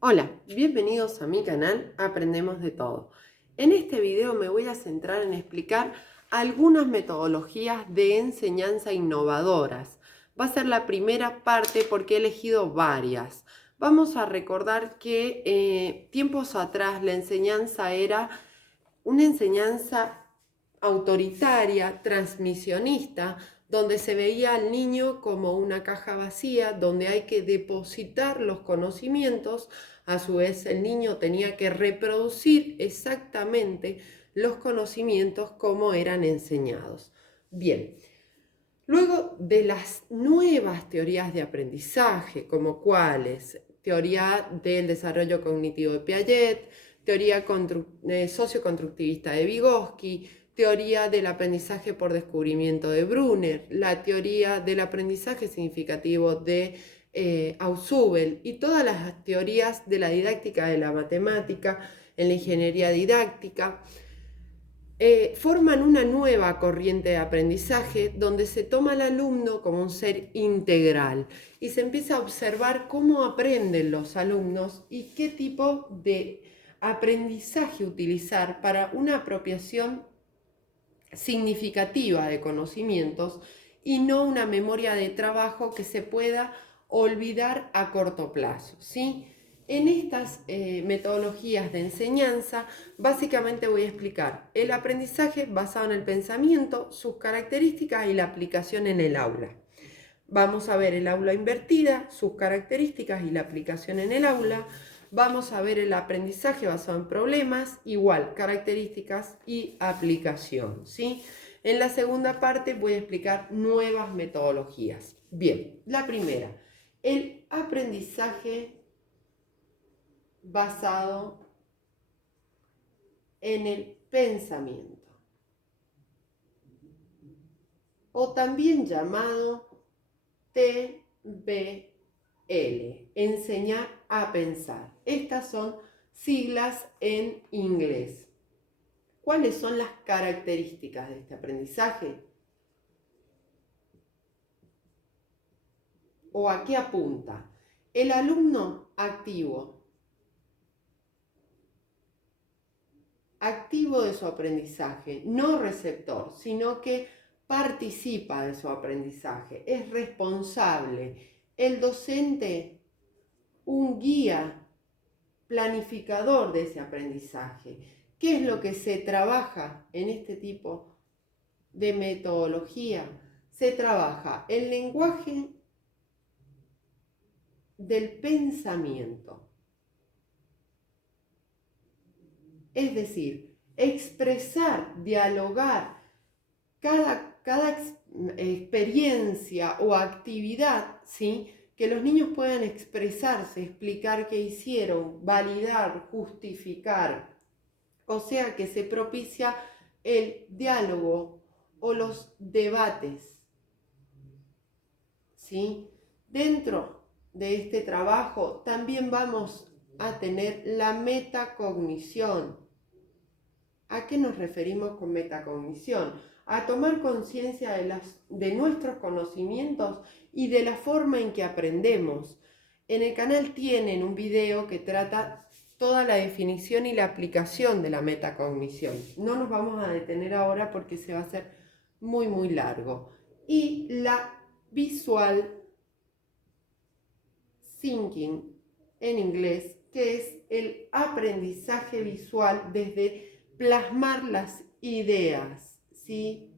Hola, bienvenidos a mi canal Aprendemos de Todo. En este video me voy a centrar en explicar algunas metodologías de enseñanza innovadoras. Va a ser la primera parte porque he elegido varias. Vamos a recordar que tiempos atrás la enseñanza era una enseñanza autoritaria, transmisionista, donde se veía al niño como una caja vacía, donde hay que depositar los conocimientos. A su vez, el niño tenía que reproducir exactamente los conocimientos como eran enseñados. Bien, luego de las nuevas teorías de aprendizaje, como cuáles, teoría del desarrollo cognitivo de Piaget, teoría socioconstructivista de Vygotsky, teoría del aprendizaje por descubrimiento de Brunner, la teoría del aprendizaje significativo de Ausubel y todas las teorías de la didáctica de la matemática en la ingeniería didáctica. Forman una nueva corriente de aprendizaje donde se toma al alumno como un ser integral y se empieza a observar cómo aprenden los alumnos y qué tipo de aprendizaje utilizar para una apropiación significativa de conocimientos y no una memoria de trabajo que se pueda olvidar a corto plazo, ¿sí? En estas metodologías de enseñanza, básicamente voy a explicar el aprendizaje basado en el pensamiento, sus características y la aplicación en el aula. Vamos a ver el aula invertida, sus características y la aplicación en el aula. Vamos a ver el aprendizaje basado en problemas, igual, características y aplicación, ¿sí? En la segunda parte voy a explicar nuevas metodologías. Bien, la primera, el aprendizaje basado en el pensamiento, o también llamado TBL, enseñar a pensar. Estas son siglas en inglés. ¿Cuáles son las características de este aprendizaje? ¿O a qué apunta? El alumno activo de su aprendizaje, no receptor, sino que participa de su aprendizaje, es responsable. El docente, un guía planificador de ese aprendizaje. ¿Qué es lo que se trabaja en este tipo de metodología? Se trabaja el lenguaje del pensamiento, es decir, expresar, dialogar cada experiencia o actividad, ¿sí? Que los niños puedan expresarse, explicar qué hicieron, validar, justificar. O sea que se propicia el diálogo o los debates, ¿sí? Dentro de este trabajo también vamos a tener la metacognición. ¿A qué nos referimos con metacognición? A tomar conciencia de nuestros conocimientos y de la forma en que aprendemos. En el canal tienen un video que trata toda la definición y la aplicación de la metacognición. No nos vamos a detener ahora porque se va a hacer muy largo. Y la visual thinking en inglés, que es el aprendizaje visual desde plasmar las ideas, ¿sí?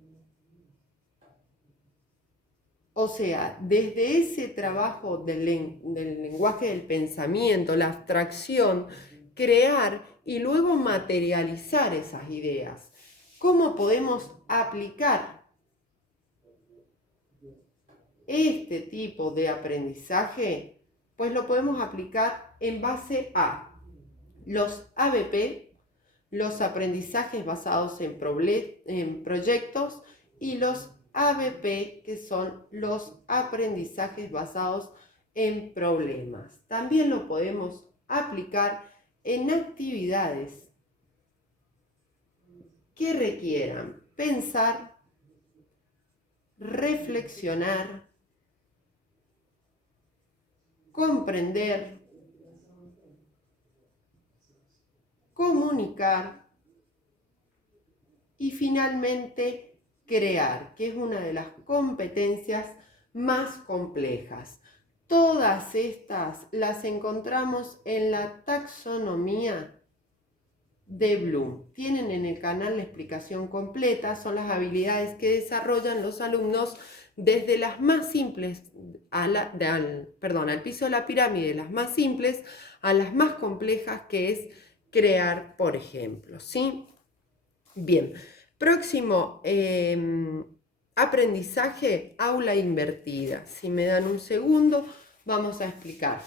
O sea, desde ese trabajo del lenguaje del pensamiento, la abstracción, crear y luego materializar esas ideas. ¿Cómo podemos aplicar este tipo de aprendizaje? Pues lo podemos aplicar en base a los ABP, los aprendizajes basados en proyectos, y los ABP, que son los aprendizajes basados en problemas. También lo podemos aplicar en actividades que requieran pensar, reflexionar, comprender, comunicar y finalmente crear, que es una de las competencias más complejas. Todas estas las encontramos en la taxonomía de Bloom. Tienen en el canal la explicación completa, son las habilidades que desarrollan los alumnos desde las más simples al piso de la pirámide, las más simples a las más complejas, que es crear, por ejemplo, ¿sí? Bien, próximo aprendizaje, aula invertida. Si me dan un segundo, vamos a explicar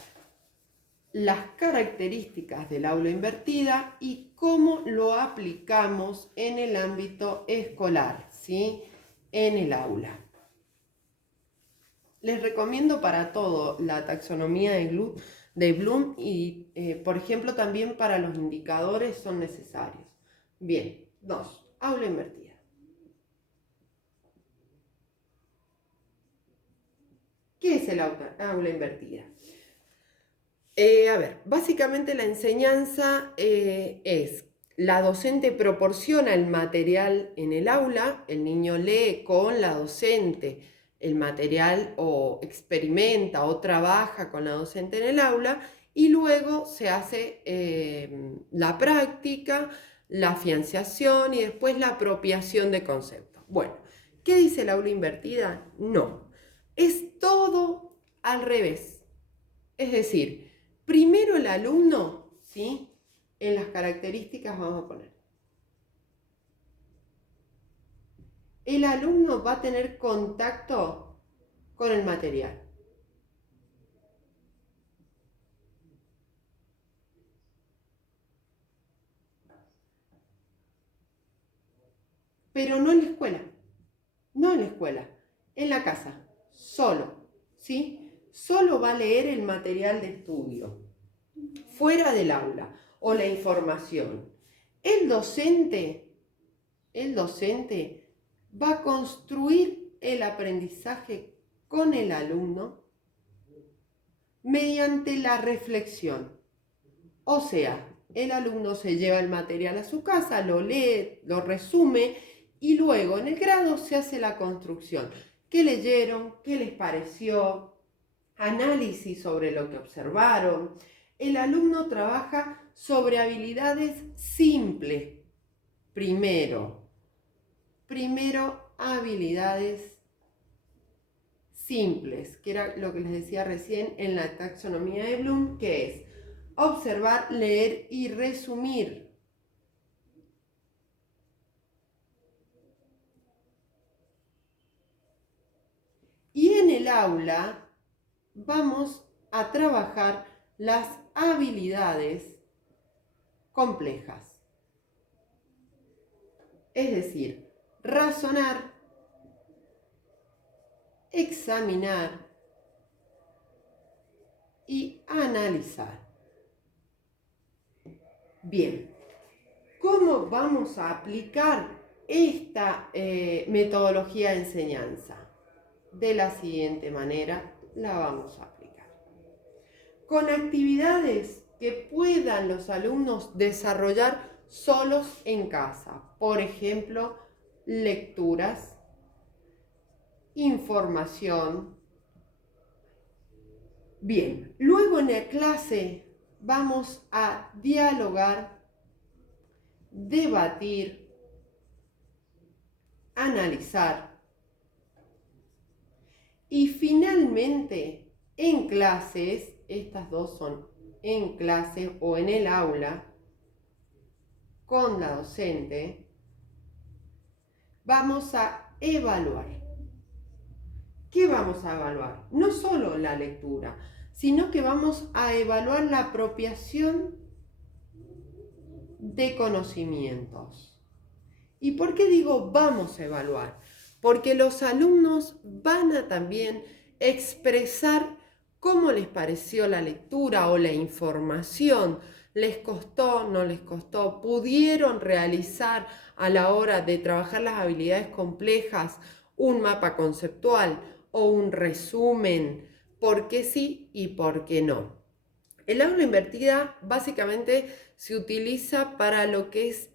las características del aula invertida y cómo lo aplicamos en el ámbito escolar, ¿sí? En el aula. Les recomiendo para todo la taxonomía de Bloom y, por ejemplo, también para los indicadores son necesarios. Bien, 2. Aula invertida. ¿Qué es el aula invertida? Básicamente la enseñanza es, la docente proporciona el material en el aula, el niño lee con la docente el material o experimenta o trabaja con la docente en el aula y luego se hace la práctica, la afianzación y después la apropiación de conceptos. Bueno, ¿qué dice el aula invertida? No, es todo al revés. Es decir, primero el alumno, ¿sí? En las características vamos a poner. El alumno va a tener contacto con el material. Pero no en la escuela. No en la escuela. En la casa. Solo. ¿Sí? Solo va a leer el material de estudio. Fuera del aula. O la información. El docente va a construir el aprendizaje con el alumno mediante la reflexión. O sea, el alumno se lleva el material a su casa, lo lee, lo resume y luego en el grado se hace la construcción. ¿Qué leyeron? ¿Qué les pareció? Análisis sobre lo que observaron. El alumno trabaja sobre habilidades simples. Primero, habilidades simples, que era lo que les decía recién en la taxonomía de Bloom, que es observar, leer y resumir. Y en el aula vamos a trabajar las habilidades complejas. Es decir, razonar, examinar y analizar. Bien, ¿cómo vamos a aplicar esta metodología de enseñanza? De la siguiente manera la vamos a aplicar. Con actividades que puedan los alumnos desarrollar solos en casa. Por ejemplo, lecturas, información. Bien, luego en la clase vamos a dialogar, debatir, analizar y finalmente en clases, estas dos son en clase o en el aula con la docente, vamos a evaluar. ¿Qué vamos a evaluar? No solo la lectura, sino que vamos a evaluar la apropiación de conocimientos. ¿Y por qué digo vamos a evaluar? Porque los alumnos van a también expresar cómo les pareció la lectura o la información. ¿Les costó? ¿No les costó? ¿Pudieron realizar a la hora de trabajar las habilidades complejas un mapa conceptual o un resumen? ¿Por qué sí y por qué no? El aula invertida básicamente se utiliza para lo que es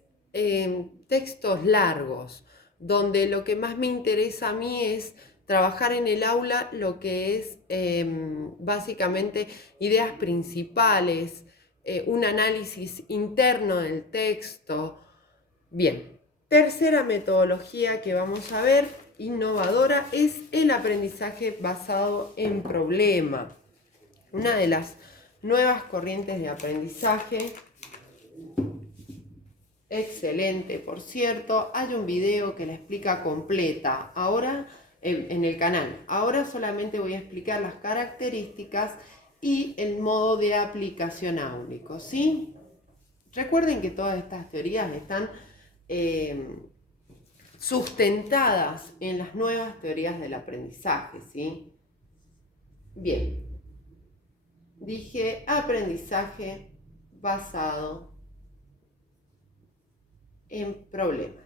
textos largos, donde lo que más me interesa a mí es trabajar en el aula lo que es básicamente ideas principales, un análisis interno del texto. Bien, tercera metodología que vamos a ver, innovadora, es el aprendizaje basado en problema. Una de las nuevas corrientes de aprendizaje, excelente, por cierto, hay un video que la explica completa ahora en el canal. Ahora solamente voy a explicar las características y el modo de aplicación áulico, ¿sí? Recuerden que todas estas teorías están sustentadas en las nuevas teorías del aprendizaje, ¿sí? Bien, dije aprendizaje basado en problemas.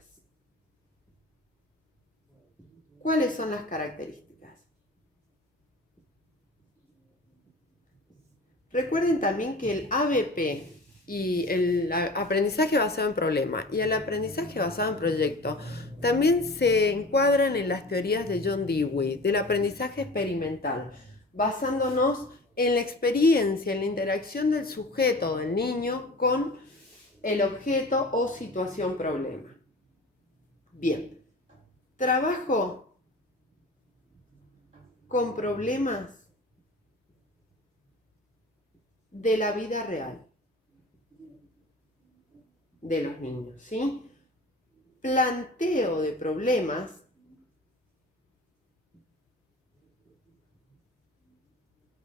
¿Cuáles son las características? Recuerden también que el ABP y el aprendizaje basado en problema y el aprendizaje basado en proyecto también se encuadran en las teorías de John Dewey, del aprendizaje experimental, basándonos en la experiencia, en la interacción del sujeto, del niño, con el objeto o situación problema. Bien, trabajo con problemas de la vida real de los niños, ¿sí? Planteo de problemas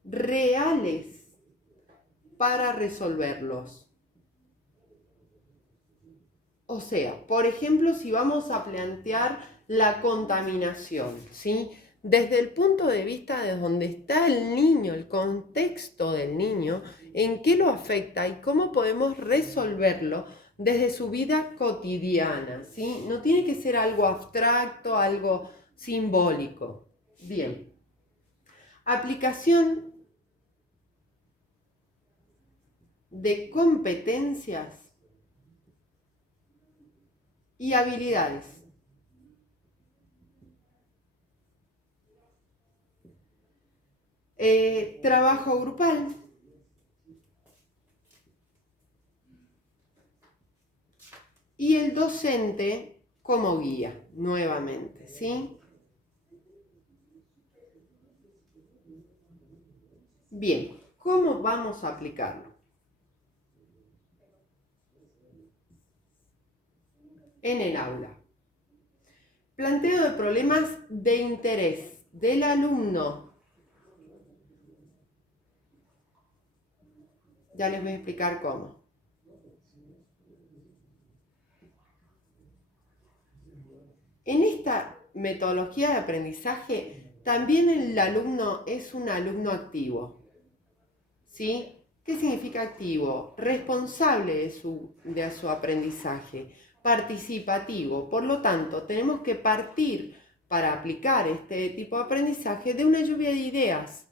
reales para resolverlos. O sea, por ejemplo, si vamos a plantear la contaminación, ¿sí? Desde el punto de vista de donde está el niño, el contexto del niño, en qué lo afecta y cómo podemos resolverlo desde su vida cotidiana, ¿sí? No tiene que ser algo abstracto, algo simbólico. Bien. Aplicación de competencias y habilidades. Trabajo grupal. Y el docente como guía, nuevamente, ¿sí? Bien, ¿cómo vamos a aplicarlo? En el aula. Planteo de problemas de interés del alumno. Ya les voy a explicar cómo. En esta metodología de aprendizaje, también el alumno es un alumno activo. ¿Sí? ¿Qué significa activo? Responsable de su aprendizaje, participativo. Por lo tanto, tenemos que partir para aplicar este tipo de aprendizaje de una lluvia de ideas.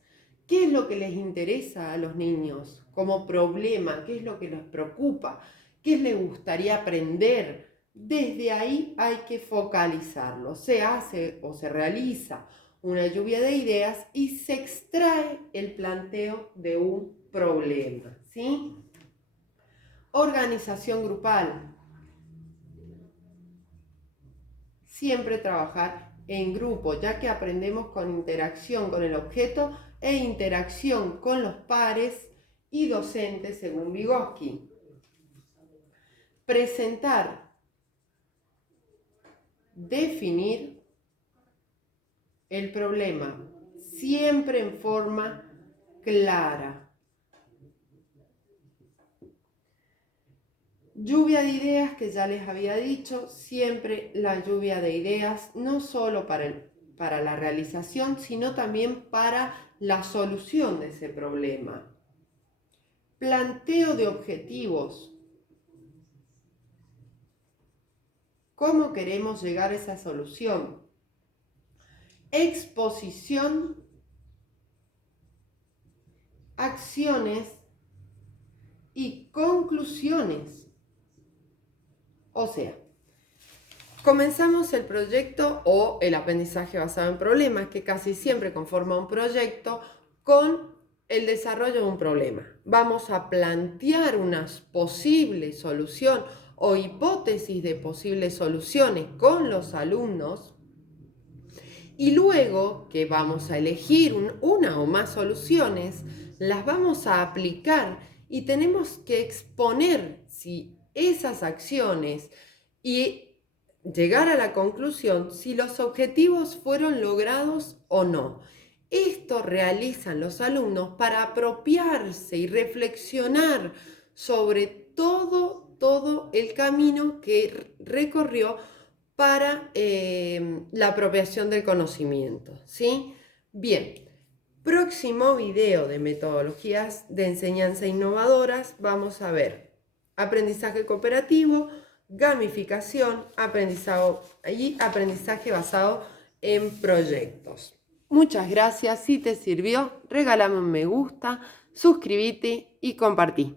¿Qué es lo que les interesa a los niños como problema? ¿Qué es lo que les preocupa? ¿Qué les gustaría aprender? Desde ahí hay que focalizarlo. Se hace o se realiza una lluvia de ideas y se extrae el planteo de un problema, ¿sí? Organización grupal. Siempre trabajar en grupo, ya que aprendemos con interacción con el objeto e interacción con los pares y docentes, según Vygotsky. Presentar, definir el problema, siempre en forma clara. Lluvia de ideas, que ya les había dicho, siempre la lluvia de ideas, no solo para la realización, sino también para la solución de ese problema. Planteo de objetivos. ¿Cómo queremos llegar a esa solución? Exposición, acciones conclusiones. O sea, comenzamos el proyecto o el aprendizaje basado en problemas, que casi siempre conforma un proyecto, con el desarrollo de un problema. Vamos a plantear una posible solución o hipótesis de posibles soluciones con los alumnos. Y luego que vamos a elegir una o más soluciones, las vamos a aplicar y tenemos que exponer si esas acciones y llegar a la conclusión si los objetivos fueron logrados o no. Esto realizan los alumnos para apropiarse y reflexionar sobre todo el camino que recorrió para la apropiación del conocimiento, ¿sí? Bien, próximo video de metodologías de enseñanza innovadoras, vamos a ver aprendizaje cooperativo, gamificación, aprendizaje basado en proyectos. Muchas gracias, si te sirvió, regálame un me gusta, suscríbete y compartí.